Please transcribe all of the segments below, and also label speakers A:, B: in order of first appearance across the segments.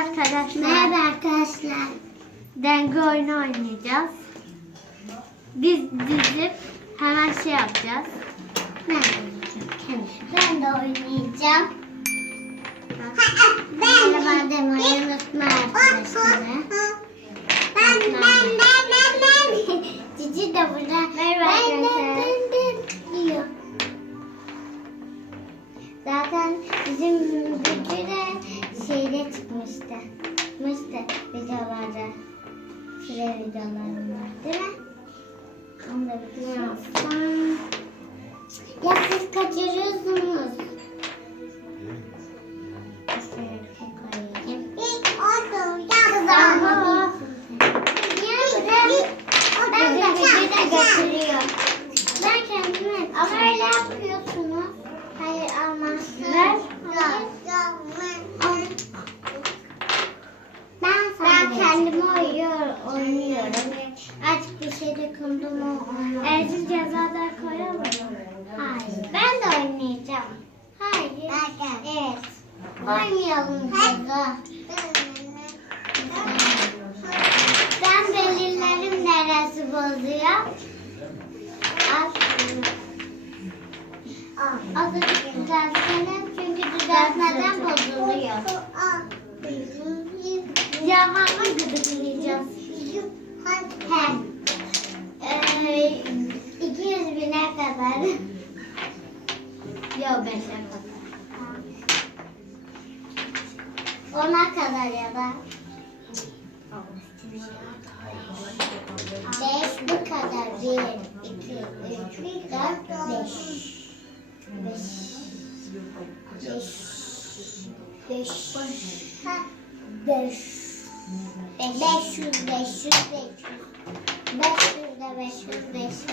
A: arkadaşlar.
B: Merhaba arkadaşlar.
A: Denge oyunu oynayacağız. Biz dizip hemen şey yapacağız.
B: Ben de oynayacağım. Ben de oynayacağım. Ben Merhaba demeyi unutma arkadaşlar. Ben ben ben ben ben. Çıkmıştı videolarda. Süre videolarında değil mi? Onu da biliyorsan. Ya siz kaçırıyorsunuz. Ben kendime oynuyor, oynuyorum. Artık bir şey dokundum mu oynuyorum.
A: Ercim cezalar koyalım mı?
B: Hayır. Ben de oynayacağım. Hayır. Evet. Oynayalım ceza. Ben belirlerim neresi bozuyor. Al şunu. Azıcık düzeltsene çünkü düzeltmeden bozuluyor.
A: Yok beşe kadar.
B: Ona kadar ya da. Beş bu kadar. Bir, iki, üç, dört, beş. Beş. Beş. Beş. Ha, Beş. Beş yüz, beş yüz, beş yüz. Beş yüz de beş yüz, beş yüz.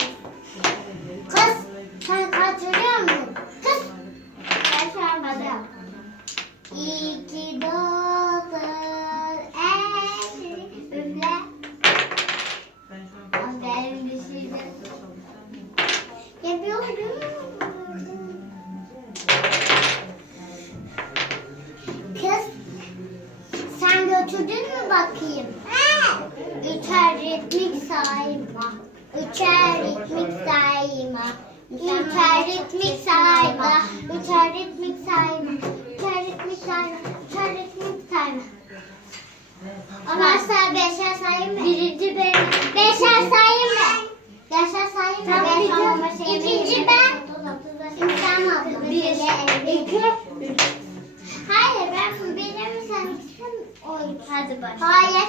B: Sayma. Üçer ritmik sayma. Üçer ritmik sayma. Üçer ritmik sayma. Üçer ritmik sayma. Üçer ritmik sayma. Ondan sonra beşer sayayım mı?
A: Birinci benim.
B: Beşer sayayım mı? Beşer sayayım mı? Beş
A: bir-
B: olma şeyi İkinci ben. Şimdi sen aldın.
A: Bir, iki, üç.
B: Hayır ben benim sen.
A: Hadi başla.
B: Hayır.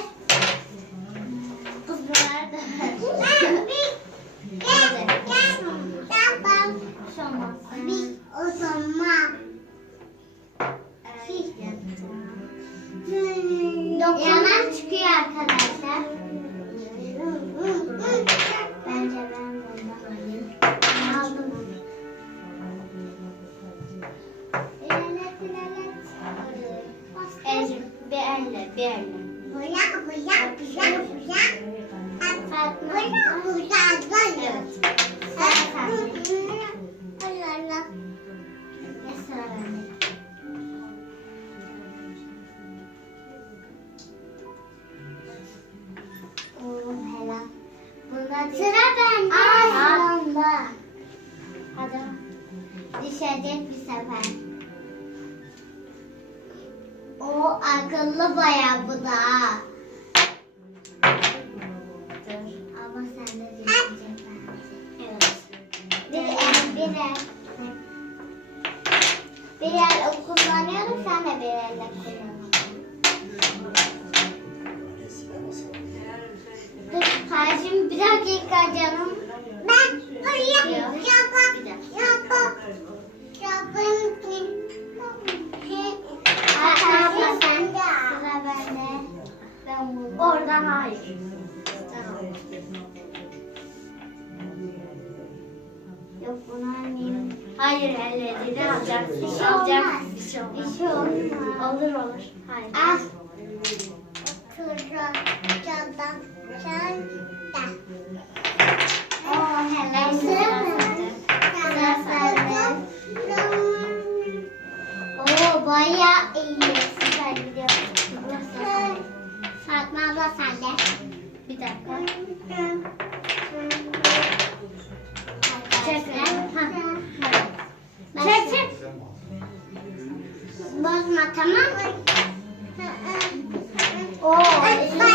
B: Yaman çıkıyor arkadaşlar. Bence ben bunu aldım.
A: Ercim bir elle, bir elle.
B: Bula bula bula bula. Sıra bende? Sıramda. Hadi. Düşecek bir sefer. O akıllı bayağı bu da. Bir el. Kullanıyorum, sen de bir elle kullan. Dur kardeşim bir dakika canım. Ben buraya
A: Bir dakika.
B: Arkadaşlar sen de. Sıra bende. Ben bunu.
A: Orada hayır.
B: Tamam. Yok anlayayım.
A: Hayır elleriyle alacak.
B: Bir şey
A: olacak.
B: Şey
A: Bir şey olmaz.
B: Bir şey olmaz.
A: Olur olur. Hayır.
B: Ah. Turuncadan sen Oh, helal. Oo, bayağı iyi. Süper gidiyor.
C: Fatma abla
B: sende.
C: Bir
B: dakika.
C: Bozma tamam mı? Oo,